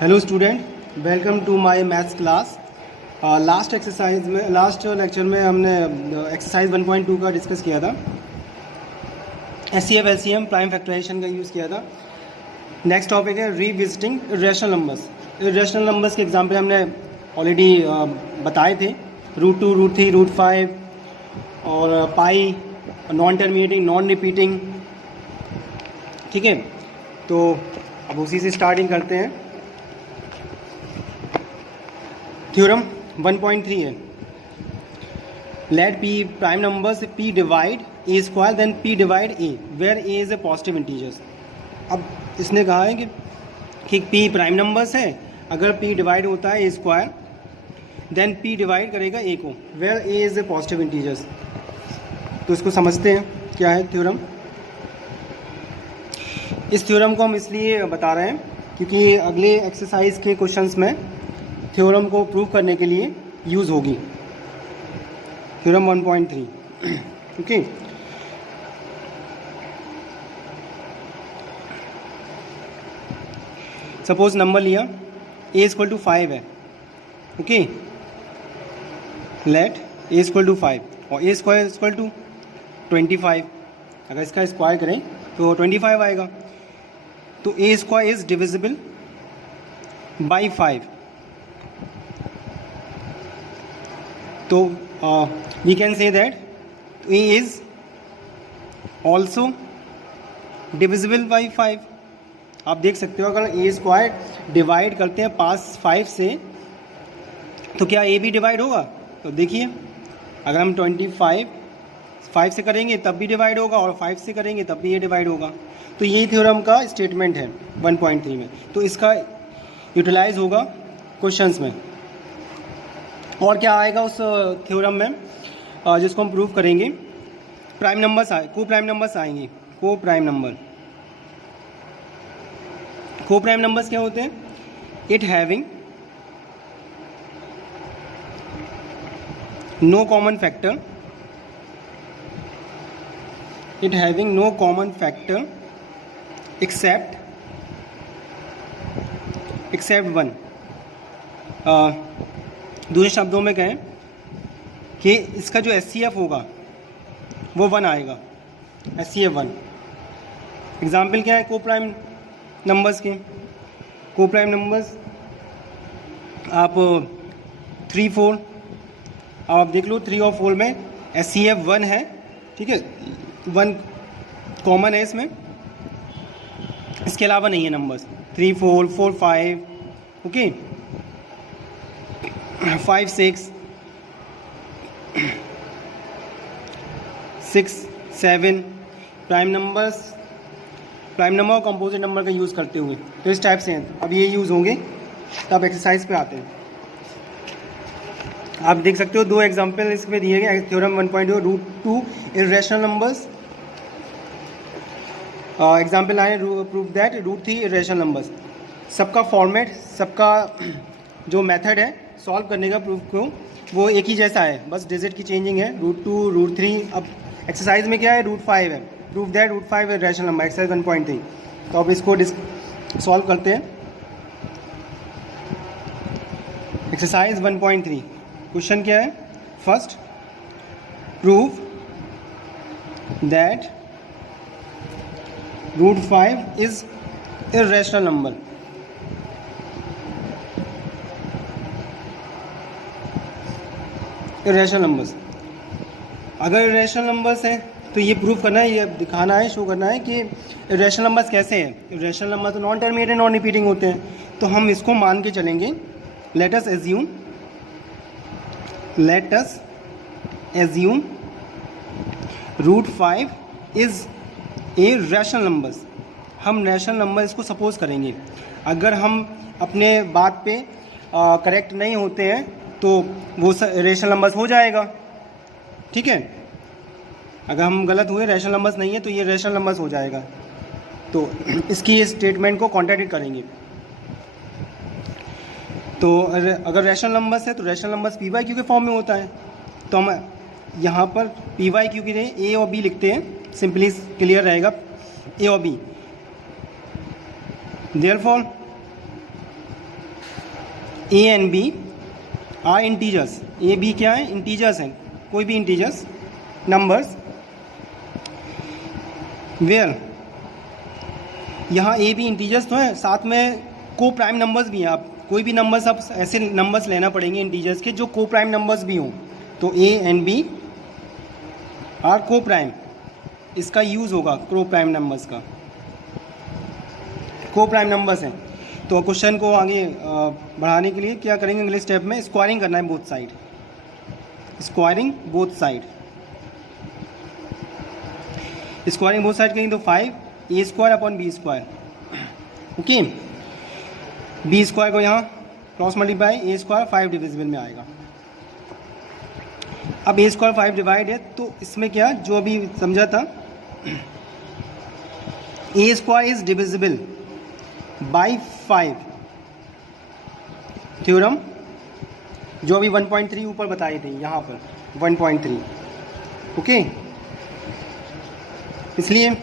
Hello student, welcome to my maths class. Last lecture में हमने exercise 1.2 का discuss किया था। एचसीएफ एलसीएम प्राइम फैक्टराइजेशन का यूज़ किया था। नेक्स्ट टॉपिक है revisiting irrational numbers. Irrational numbers के एग्जाम्पल हमने ऑलरेडी बताए थे, √2, √3, √5 और pi, non terminating, non repeating. ठीक है, तो अब उसी से स्टार्टिंग करते हैं। थ्योरम 1.3 है, let p prime numbers p divide a square then p divide a where a is a positive integers. अब इसने कहा है कि पी प्राइम नंबर्स है, अगर पी डिवाइड होता है a square then p divide करेगा ए को where a is a positive integers. तो इसको समझते हैं क्या है थ्योरम। इस थ्योरम को हम इसलिए बता रहे हैं क्योंकि अगले एक्सरसाइज के क्वेश्चंस में थ्योरम को प्रूव करने के लिए यूज़ होगी। Theorem 1.3 okay. सपोज नंबर लिया a = 5 है, ओके। लेट a = 5 और a स्क्वायर = 25। अगर इसका स्क्वायर करें तो 25 आएगा। तो a square is divisible by 5। तो we can say that a is also divisible by 5। आप देख सकते हो अगर a स्क्वायर डिवाइड करते हैं 5 से तो क्या a भी डिवाइड होगा? तो देखिए, अगर हम 25 5 से करेंगे तब भी डिवाइड होगा और 5 से करेंगे तब भी ये डिवाइड होगा। तो यही थ्योरम का स्टेटमेंट है 1.3 में। तो इसका यूटिलाइज होगा क्वेश्चंस में। और क्या आएगा उस थ्योरम में जिसको हम प्रूव करेंगे? प्राइम नंबर्स को प्राइम नंबर्स आएंगे। को प्राइम नंबर्स क्या होते हैं? It having no common factor, it having no common factor except 1। दूसरे शब्दों में कहें कि इसका जो HCF होगा वो 1 आएगा, HCF 1। एग्जाम्पल क्या है को प्राइम नंबर्स के? को प्राइम नंबर्स आप 3, 4 आप देख लो, 3 और 4 में HCF 1 है, ठीक है, 1 कॉमन है इसमें, इसके अलावा नहीं है नंबर्स। 3, 4, 4, 5, ओके, 5, 6, 7 प्राइम नंबर और कंपोजिट नंबर का यूज़ करते हुए तो इस टाइप से हैं। अब ये यूज़ होंगे तब एक्सरसाइज पे आते हैं। आप देख सकते हो 2 एग्जाम्पल इसमें दिए गए थ्योरम 1.2 √2 इरेशनल नंबर्स। एग्जाम्पल आए प्रूव दैट √3 इरेशनल नंबर्स। सबका फॉर्मेट, सबका जो मेथड है सॉल्व करने का प्रूफ को वो एक ही जैसा है, बस डिजिट की चेंजिंग है। √2, √3। अब एक्सरसाइज में क्या है? √5 है। Prove that √5 irrational number, exercise 1.3। तो अब इसको सॉल्व करते हैं। एक्सरसाइज 1.3 क्वेश्चन क्या है? First, prove that √5 is irrational number. Irrational numbers, अगर इरेशनल नंबर्स हैं तो ये प्रूव करना है, ये दिखाना है, शो करना है कि इरेशनल नंबर्स कैसे हैं। इरेशनल नंबर तो नॉन टर्मिनेटेड, नॉन रिपीटिंग होते हैं, तो हम इसको मान के चलेंगे। Let us assume √5 is a rational numbers. हम रैशनल नंबर इसको सपोज करेंगे। अगर हम अपने बात पे करेक्ट नहीं होते हैं तो वो रैशनल नंबर्स हो जाएगा, ठीक है। अगर हम गलत हुए, रैशनल नंबर्स नहीं है, तो ये रैशनल नंबर्स हो जाएगा। तो इसकी ये स्टेटमेंट को कॉन्ट्रडिक्ट करेंगे। तो अगर रैशनल नंबर्स है तो रैशनल नंबर्स PYQ के फॉर्म में होता है। तो हम यहाँ पर PYQ की जगह A और B लिखते हैं, सिंपली क्लियर रहेगा A और B। Therefore A and B are integers. A B क्या है? इंटीजर्स हैं, कोई भी इंटीजर्स नंबर्स, वेयर यहाँ ए बी इंटीजर्स तो है, साथ में को प्राइम नंबर्स भी हैं। आप कोई भी नंबर्स, आप ऐसे नंबर्स लेना पड़ेंगे इंटीजर्स के जो को प्राइम नंबर्स भी हों। तो ए and B are co prime, इसका यूज़ होगा को प्राइम नंबर्स का, को प्राइम नंबर्स हैं। तो क्वेश्चन को आगे बढ़ाने के लिए क्या करेंगे अगले स्टेप में? स्क्वायरिंग करना है both side, squaring both side. Squaring both side करेंगे तो 5a² upon b²। Okay, b² को यहाँ क्रॉस मल्टीप्लाई, a² 5 डिविजिबल में आएगा। अब a² 5 डिवाइड है तो इसमें क्या, जो अभी समझा था, a² is divisible by 5 theorem, जो अभी 1.3 ऊपर बताए थे, यहाँ पर 1.3। ओके, इसलिए a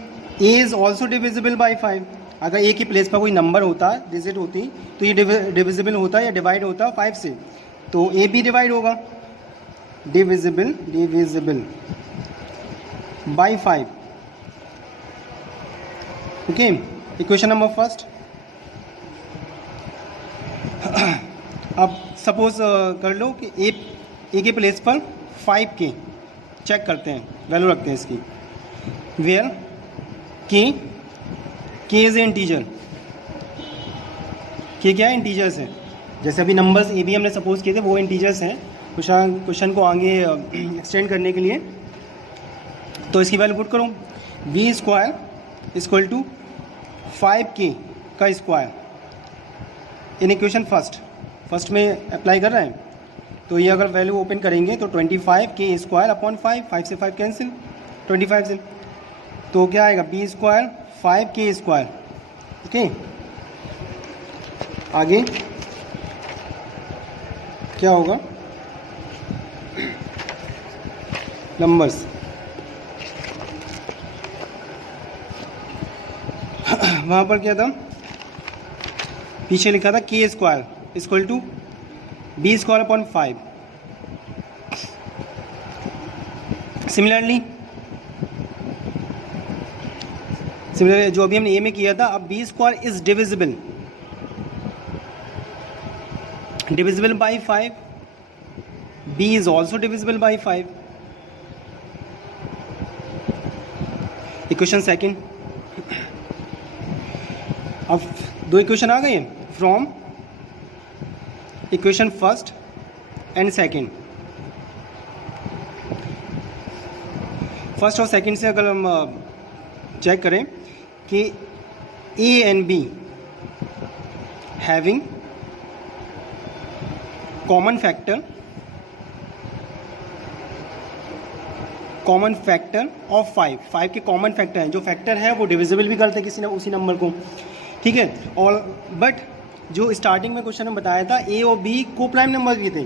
is also divisible by 5। अगर a की प्लेस पर कोई नंबर होता, डिजिट होती, तो ये डिविजिबल होता या डिवाइड होता 5 से, तो a भी डिवाइड होगा, divisible by 5। Okay, equation number first. अब सपोज कर लो कि ए के प्लेस पर 5 के चेक करते हैं, वैल्यू रखते हैं इसकी, वेयर के इज इंटीजर। के क्या है? इंटीजर्स है। जैसे अभी नंबर्स ए बी हमने सपोज किए थे वो इंटीजर्स हैं। क्वेश्चन को आगे एक्सटेंड करने के लिए तो इसकी वैल्यू पुट करूँ, b² इक्वल टू 5k का स्क्वायर इन इक्वेशन फर्स्ट में अप्लाई कर रहे हैं। तो ये अगर वैल्यू ओपन करेंगे तो 25k² अपॉन 5 से 5 कैंसिल, 25 से, तो क्या आएगा? b² 5k²। ओके, आगे क्या होगा? नंबर्स वहाँ पर क्या था, पीछे लिखा था k² equal to b² upon 5। Similarly जो अभी हमने ए में किया था, अब b² is divisible by 5, b is also divisible by 5। Equation second. अब दो इक्वेशन आ गई हैं from equation first and second. First और सेकेंड से अगर हम चेक करें कि ए and be having common factor of 5 के कॉमन फैक्टर हैं, जो फैक्टर है वो डिविजिबल भी करते हैं किसी ने उसी नंबर को, ठीक है। और बट जो स्टार्टिंग में क्वेश्चन में बताया था ए और बी को प्राइम नंबर भी थे,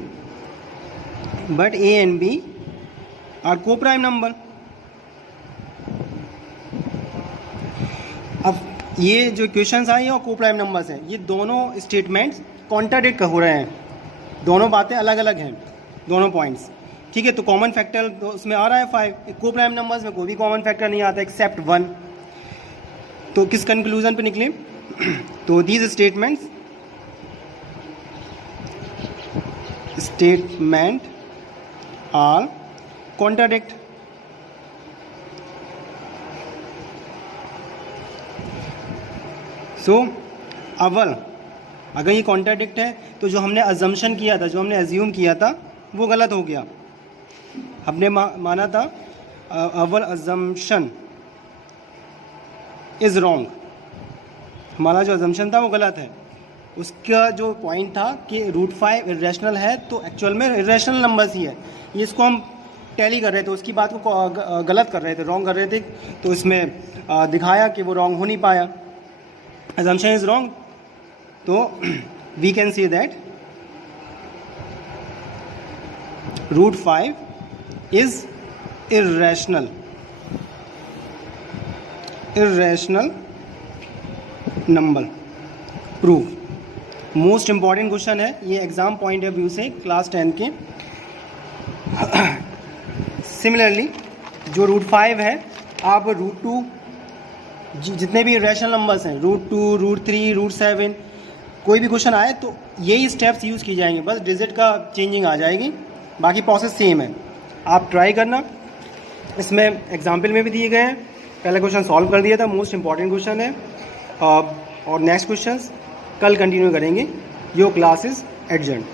but A and B are co prime number. अब ये जो इक्वेशंस आई हैं और को प्राइम नंबर्स हैं, ये दोनों स्टेटमेंट्स कॉन्ट्राडिक्ट हो रहे हैं, दोनों बातें अलग अलग हैं, दोनों पॉइंट्स, ठीक है। तो कॉमन फैक्टर तो उसमें आ रहा है 5, को प्राइम नंबर्स में कोई भी कॉमन फैक्टर नहीं आता एक्सेप्ट 1। तो किस कंक्लूजन पे निकले? तो दीज स्टेटमेंट आर कॉन्ट्राडिक्ट। सो अगर ये कॉन्ट्राडिक्ट है तो जो हमने अजम्पशन किया था, जो हमने एज्यूम किया था वो गलत हो गया। हमने माना था अवर अजम्पशन इज़ रॉन्ग, हमारा जो अजम्पशन था वो गलत है। उसका जो पॉइंट था कि √5 इरेशनल है, तो एक्चुअल में इरेशनल नंबर्स ही है, ये इसको हम टैली कर रहे थे, उसकी बात को गलत कर रहे थे, रॉन्ग कर रहे थे। तो इसमें दिखाया कि वो रॉन्ग हो नहीं पाया, assumption is wrong, तो we can say that √5 is irrational number, prove। Most important question है ये एग्ज़ाम पॉइंट ऑफ व्यू से क्लास 10 के। सिमिलरली जो रूट 5 है, आप रूट 2 जितने भी रैशनल नंबर्स हैं, रूट 2, रूट 3, रूट 7, कोई भी क्वेश्चन आए तो यही स्टेप्स यूज़ की जाएंगे, बस डिजिट का चेंजिंग आ जाएगी, बाकी प्रोसेस सेम है। आप ट्राई करना। इसमें एग्जाम्पल में भी दिए गए हैं, पहला क्वेश्चन सॉल्व कर दिया था, मोस्ट इंपॉर्टेंट क्वेश्चन है। और नेक्स्ट क्वेश्चन कल कंटिन्यू करेंगे। Your class is adjourned.